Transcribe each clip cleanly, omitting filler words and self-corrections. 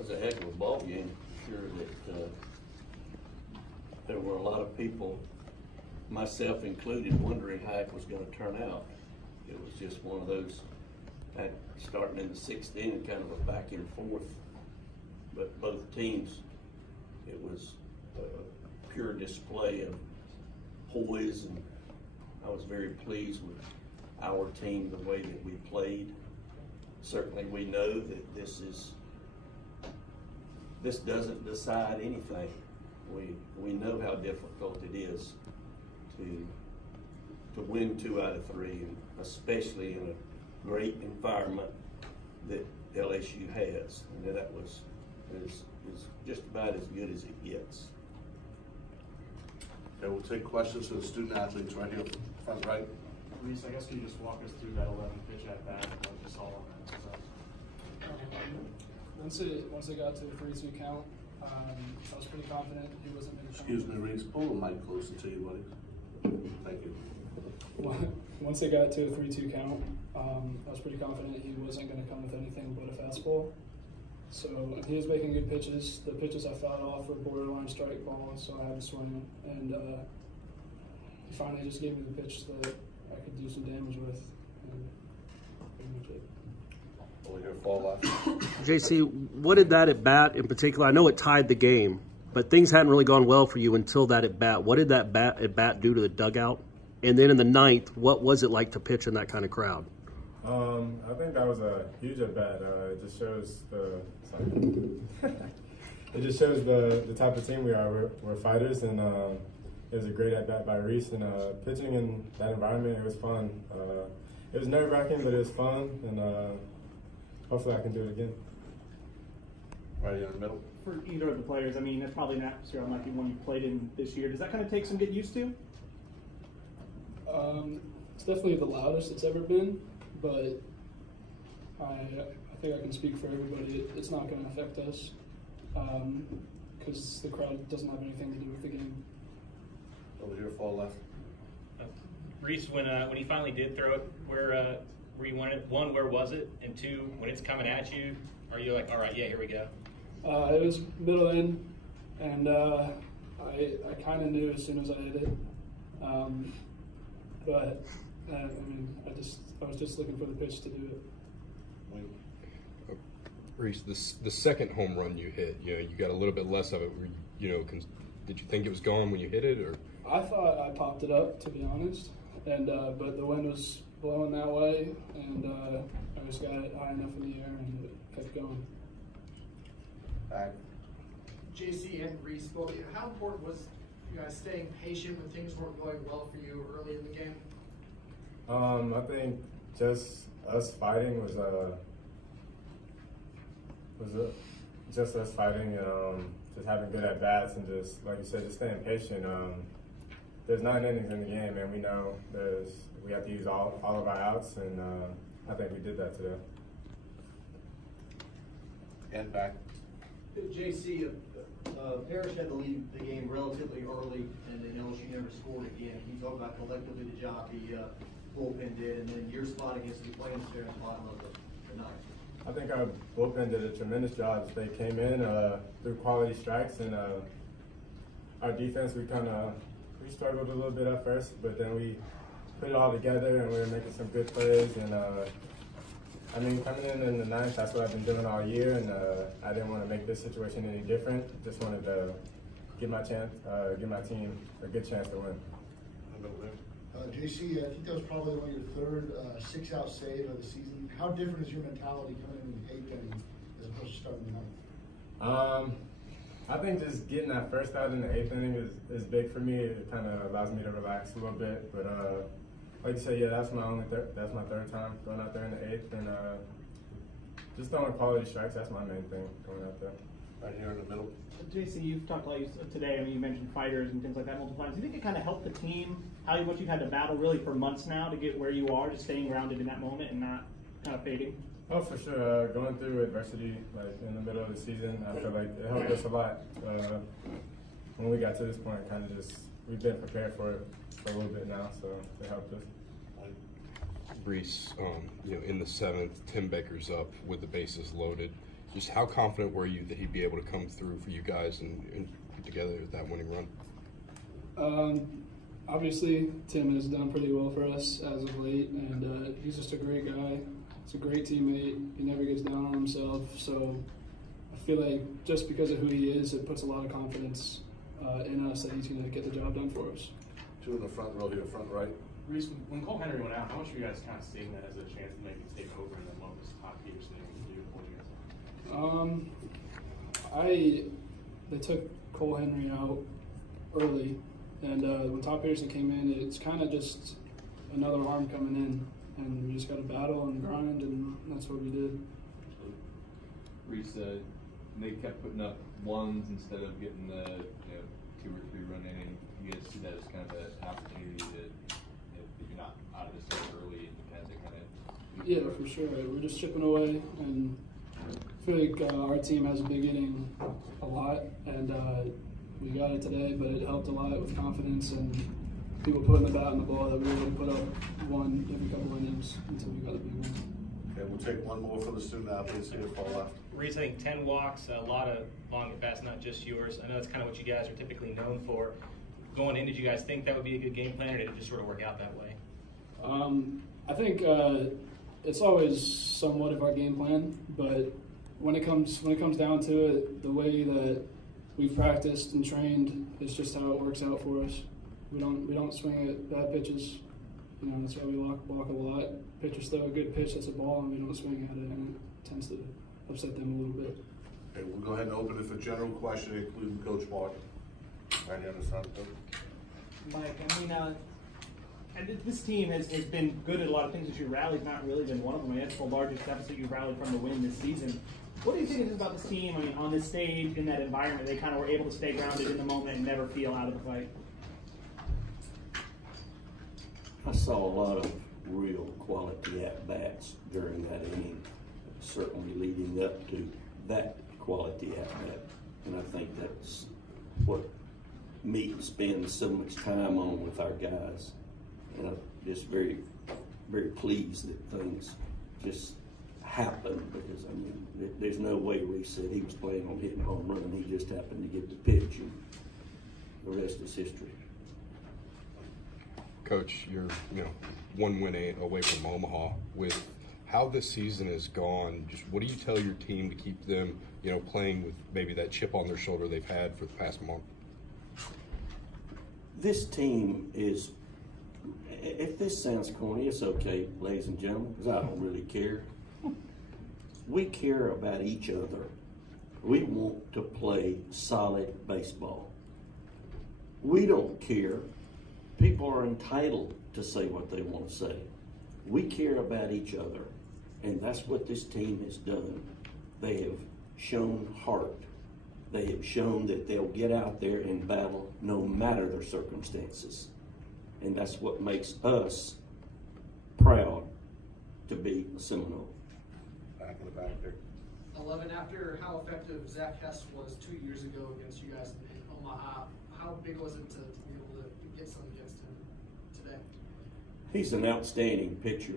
was a heck of a ball game. Sure that there were a lot of people, myself included, wondering how it was going to turn out. It was just one of those, starting in the sixth inning, kind of a back and forth. But both teams, it was a pure display of poise, and I was very pleased with our team, the way that we played. Certainly we know that this doesn't decide anything. We know how difficult it is to win 2 out of 3, and especially in a great environment that LSU has. And that was is just about as good as it gets. Okay, we'll take questions from the student athletes right here, front right. Reese, I guess can you just walk us through that 11 pitch at bat and what you saw on that? Once it got to the 3-2 count, I was pretty confident he wasn't going to come. Excuse me, Reese, pull the mic closer to you, buddy. Thank you. Once it got to a 3-2 count, I was pretty confident he wasn't going to come with anything but a fastball. So he was making good pitches. The pitches I fouled off were borderline strike balls, so I had to swing them. And he finally just gave me the pitch that I could do some damage with. And pretty much it. Over here, fall left. JC, what did that at bat in particular? I know it tied the game, but things hadn't really gone well for you until that at bat. What did that at bat do to the dugout? And then in the ninth, what was it like to pitch in that kind of crowd? I think that was a huge at bat. It just shows it just shows the type of team we are. We're fighters, and it was a great at bat by Reese. And pitching in that environment, it was fun. It was nerve-wracking, but it was fun, and hopefully I can do it again. Right here in the middle. For either of the players, I mean, that's probably an atmosphere unlike the one you played in this year. Does that kind of take some getting used to? It's definitely the loudest it's ever been, but I think I can speak for everybody. It's not going to affect us because the crowd doesn't have anything to do with the game. Over here, fall left. Reese, when he finally did throw it, where you wanted it? 1, where was it? And 2, when it's coming at you, are you like, all right, yeah, here we go? It was middle in, and I kind of knew as soon as I hit it. But I mean, I was just looking for the pitch to do it. Reese, the second home run you hit, you got a little bit less of it. Did you think it was gone when you hit it, or? I thought I popped it up, to be honest, and but the wind was blowing that way, and I just got it high enough in the air and it kept going. JC and Reese, how important was you guys staying patient when things weren't going well for you early in the game? I think just us fighting was just us fighting, just having good at bats, and just like you said, just staying patient. There's 9 innings in the game, and we know we have to use all of our outs, and I think we did that today. And back. JC, Parrish had to leave the game relatively early, and then LSU never scored again. Can you talk about collectively the job the bullpen did, and then your spot against the Flames there at the bottom of the ninth? I think our bullpen did a tremendous job. They came in through quality strikes, and our defense, we struggled a little bit at first, but then we put it all together, and we were making some good plays. And I mean, coming in the ninth, that's what I've been doing all year, and I didn't want to make this situation any different. Just wanted to give my team a good chance to win. JC, I think that was probably only your third 6-out save of the season. How different is your mentality coming in the 8th inning as opposed to starting the 9th? I think just getting that first out in the 8th inning is big for me. It kind of allows me to relax a little bit. But like you said, yeah, that's my third time going out there in the 8th, and just throwing quality strikes. That's my main thing going out there. Right here in the middle. JC, you've talked a lot today. I mean, you mentioned fighters and things like that multiple times. Do you think it kind of helped the team, how much you've had to battle really for months now to get where you are, just staying grounded in that moment and not kind of fading? Oh, for sure. Going through adversity, like in the middle of the season, I feel like it helped us a lot. When we got to this point, kind of just, we've been prepared for it for a little bit now, so it helped us. Reese, in the 7th, Tim Baker's up with the bases loaded. Just how confident were you that he'd be able to come through for you guys and put together that winning run? Obviously, Tim has done pretty well for us as of late, and he's just a great guy. He's a great teammate. He never gets down on himself. So I feel like just because of who he is, it puts a lot of confidence in us that he's going to get the job done for us. Two in the front row here, front right. Reese, when Cole Henry went out, how much were you guys kind of seeing that as a chance to maybe take over and then what was Todd Peterson able to do? What did you guys They took Cole Henry out early, and when Todd Peterson came in, it's kind of just another arm coming in, and we just got to battle and grind, and that's what we did. Reese, they kept putting up ones instead of getting the 2 or 3 run inning. You guys see that as kind of an opportunity that if you're not out of this early, and you kind of Yeah, for sure. We're just chipping away, and I feel like our team has a big inning a lot, and we got it today, but it helped a lot with confidence and people putting the bat on the ball that we were able to put up one every couple innings until we got a big one. Okay, we'll take one more for the student athletes here, far left. Reese, I think 10 walks, a lot of long at bats, not just yours. I know that's kind of what you guys are typically known for. Going in, did you guys think that would be a good game plan, or did it just sort of work out that way? I think it's always somewhat of our game plan, but when it comes down to it, the way that we've practiced and trained is just how it works out for us. We don't swing at bad pitches. That's why we walk a lot. Pitchers throw a good pitch that's a ball, and we don't swing at it, and it tends to upset them a little bit. Okay, we'll go ahead and open it for general question, including Coach Mark. Right here in the front. Mike, I mean, and this team has been good at a lot of things this year. Rally's not really been one of them. I mean, that's the largest deficit you've rallied from to win this season. What do you think it is about this team? I mean, on this stage, in that environment, they kind of were able to stay grounded in the moment and never feel out of the fight. I saw a lot of real quality at-bats during that inning, certainly leading up to that quality at-bat. And I think that's what Meat spends so much time on with our guys. And I'm just very, very pleased that things just happen, because, I mean, there's no way Reese said he was planning on hitting a home run. He just happened to get the pitch, and the rest is history. Coach, you're 1 win away from Omaha. With how this season has gone, just what do you tell your team to keep them, playing with maybe that chip on their shoulder they've had for the past month? This team is, if this sounds corny, it's okay, ladies and gentlemen, because I don't really care. We care about each other. We want to play solid baseball. We don't care. People are entitled to say what they want to say. We care about each other, and that's what this team has done. They have shown heart. They have shown that they'll get out there and battle no matter their circumstances. And that's what makes us proud to be a Seminole. Back in the back there. 11, after how effective Zach Hess was 2 years ago against you guys in Omaha, how big was it to be able to get some against him today? He's an outstanding pitcher.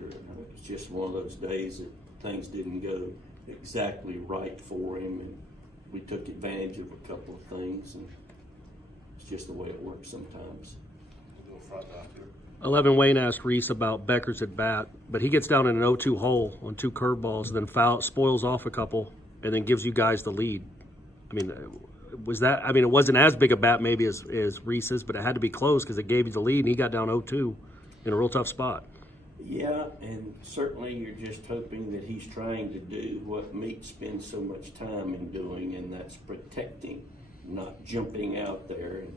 It's just one of those days that things didn't go exactly right for him, and we took advantage of a couple of things, and it's just the way it works sometimes. We'll go front out here. 11 Wayne asked Reese about Becker's at bat, but he gets down in an 0-2 hole on 2 curveballs, and then spoils off a couple, and then gives you guys the lead. I mean, it wasn't as big a bat maybe as Reese's, but it had to be close because it gave you the lead, and he got down 0-2 in a real tough spot. Yeah, and certainly you're just hoping that he's trying to do what Meat spends so much time in doing, and that's protecting, not jumping out there. And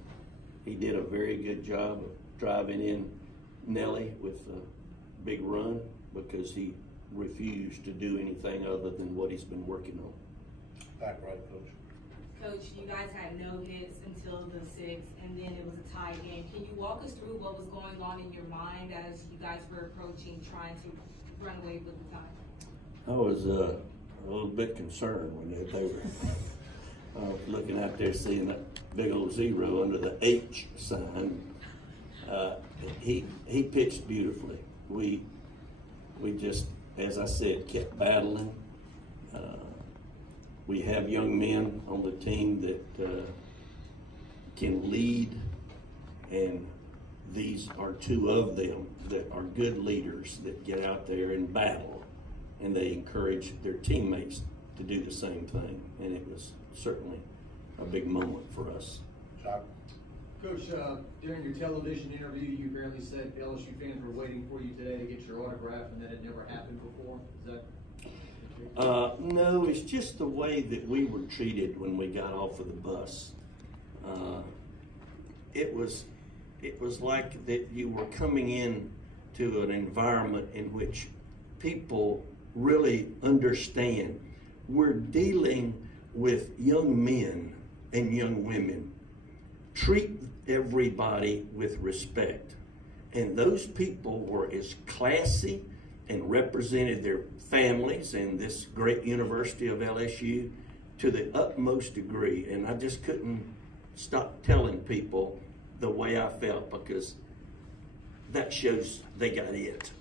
he did a very good job of driving in Nelly with a big run, because he refused to do anything other than what he's been working on. Back right, Coach. Coach, you guys had no hits until the 6th, and then it was a tie game. Can you walk us through what was going on in your mind as you guys were approaching, trying to run away with the tie? I was a little bit concerned when they were looking out there, seeing that big old 0 under the H sign. He pitched beautifully. We just, as I said, kept battling. We have young men on the team that can lead, and these are two of them that are good leaders that get out there and battle, and they encourage their teammates to do the same thing. And it was certainly a big moment for us. Coach, during your television interview, you apparently said LSU fans were waiting for you today to get your autograph, and that had never happened before. Is that? No, it's just the way that we were treated when we got off of the bus. It was like that you were coming in to an environment in which people really understand. We're dealing with young men and young women. Treat everybody with respect. And those people were as classy and represented their families and this great university of LSU to the utmost degree. And I just couldn't stop telling people the way I felt, because that shows they got it.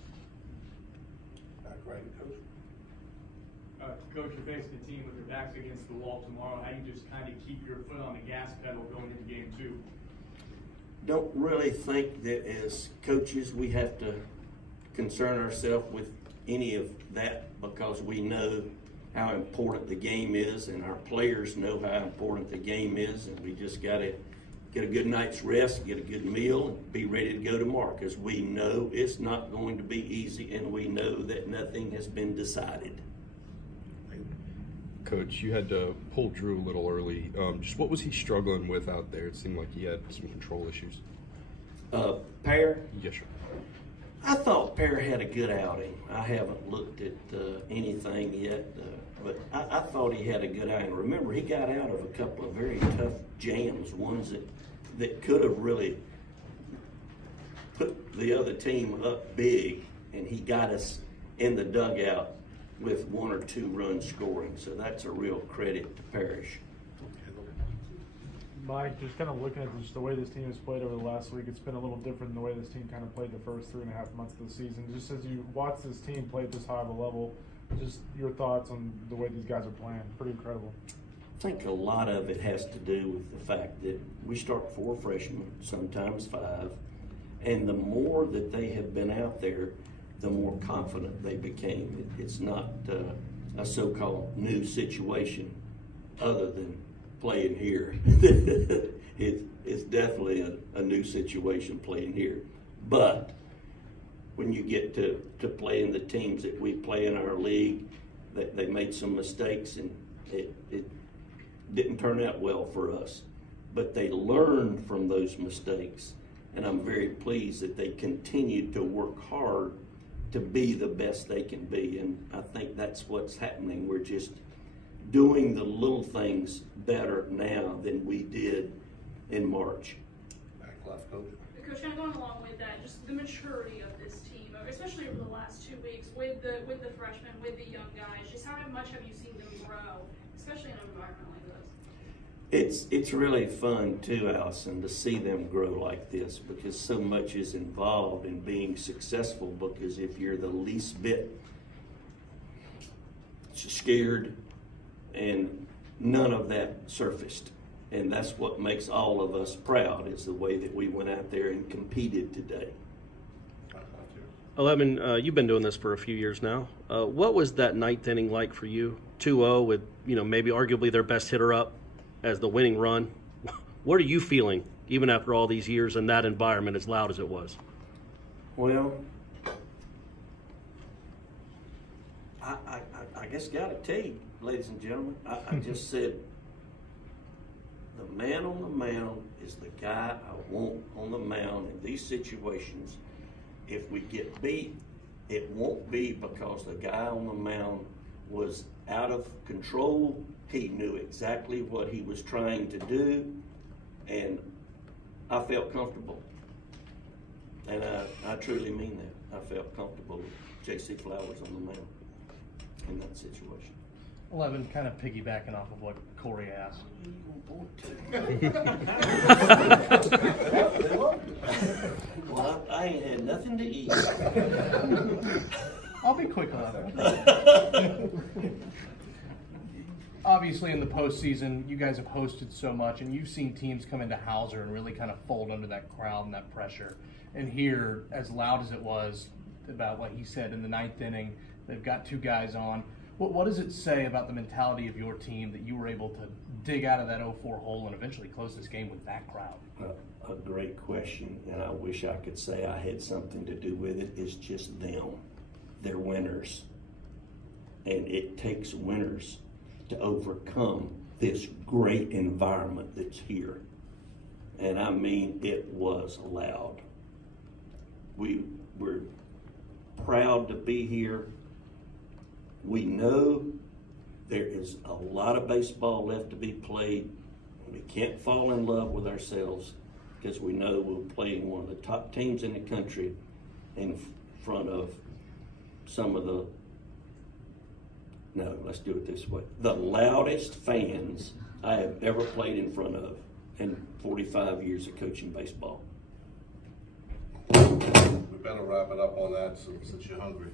Coach, you're facing a team with their backs against the wall tomorrow. How do you just kind of keep your foot on the gas pedal going into game 2? Don't really think that as coaches we have to concern ourselves with any of that, because we know how important the game is, and our players know how important the game is, and we just got to get a good night's rest, get a good meal, and be ready to go tomorrow, because we know it's not going to be easy, and we know that nothing has been decided. Coach, you had to pull Drew a little early. Just what was he struggling with out there? It seemed like he had some control issues. Pear? Yes, sir. I thought Pear had a good outing. I haven't looked at anything yet, but I thought he had a good outing. Remember, he got out of a couple of very tough jams, ones that could have really put the other team up big, and he got us in the dugout with 1 or 2 runs scoring. So that's a real credit to Parrish. Mike, just kind of looking at just the way this team has played over the last week, it's been a little different than the way this team kind of played the first 3.5 months of the season. Just as you watch this team play at this high of a level, just your thoughts on the way these guys are playing. Pretty incredible. I think a lot of it has to do with the fact that we start 4 freshmen, sometimes 5, and the more that they have been out there, the more confident they became. It's not a so-called new situation other than playing here. It's definitely a new situation playing here. But when you get to playing the teams that we play in our league, they made some mistakes, and it didn't turn out well for us. But they learned from those mistakes, and I'm very pleased that they continued to work hard to be the best they can be, and I think that's what's happening. We're just doing the little things better now than we did in March. Back left, Coach. Coach, kind of going along with that, just the maturity of this team, especially over the last 2 weeks with the freshmen, with the young guys. Just how much have you seen them grow, especially in an environment like this? It's really fun too, Allison, to see them grow like this, because so much is involved in being successful. Because if you're the least bit scared, and none of that surfaced, and that's what makes all of us proud, is the way that we went out there and competed today. 11, you've been doing this for a few years now. What was that 9th inning like for you? 2-0 with, maybe arguably their best hitter up as the winning run. What are you feeling, even after all these years in that environment, as loud as it was? Well, I guess got to tell you, ladies and gentlemen, I just said, the man on the mound is the guy I want on the mound in these situations. If we get beat, it won't be because the guy on the mound was out of control. He knew exactly what he was trying to do, and I felt comfortable. And I truly mean that. I felt comfortable with J.C. Flowers on the mound in that situation. 11, kind of piggybacking off of what Corey asked. Well, I ain't had nothing to eat. I'll be quick on that. obviously in the postseason, you guys have hosted so much, and you've seen teams come into Hauser and really kind of fold under that crowd and that pressure. And here, as loud as it was about what he said in the 9th inning, they've got 2 guys on. What does it say about the mentality of your team that you were able to dig out of that 0-4 hole and eventually close this game with that crowd? A great question, and I wish I could say I had something to do with it. It's just them. They're winners. And it takes winners to overcome this great environment that's here. And I mean, it was loud. We were proud to be here. We know there is a lot of baseball left to be played. We can't fall in love with ourselves because we know we're playing one of the top teams in the country in front of some of the, no, let's do it this way, the loudest fans I have ever played in front of in 45 years of coaching baseball. We better wrap it up on that since you're hungry.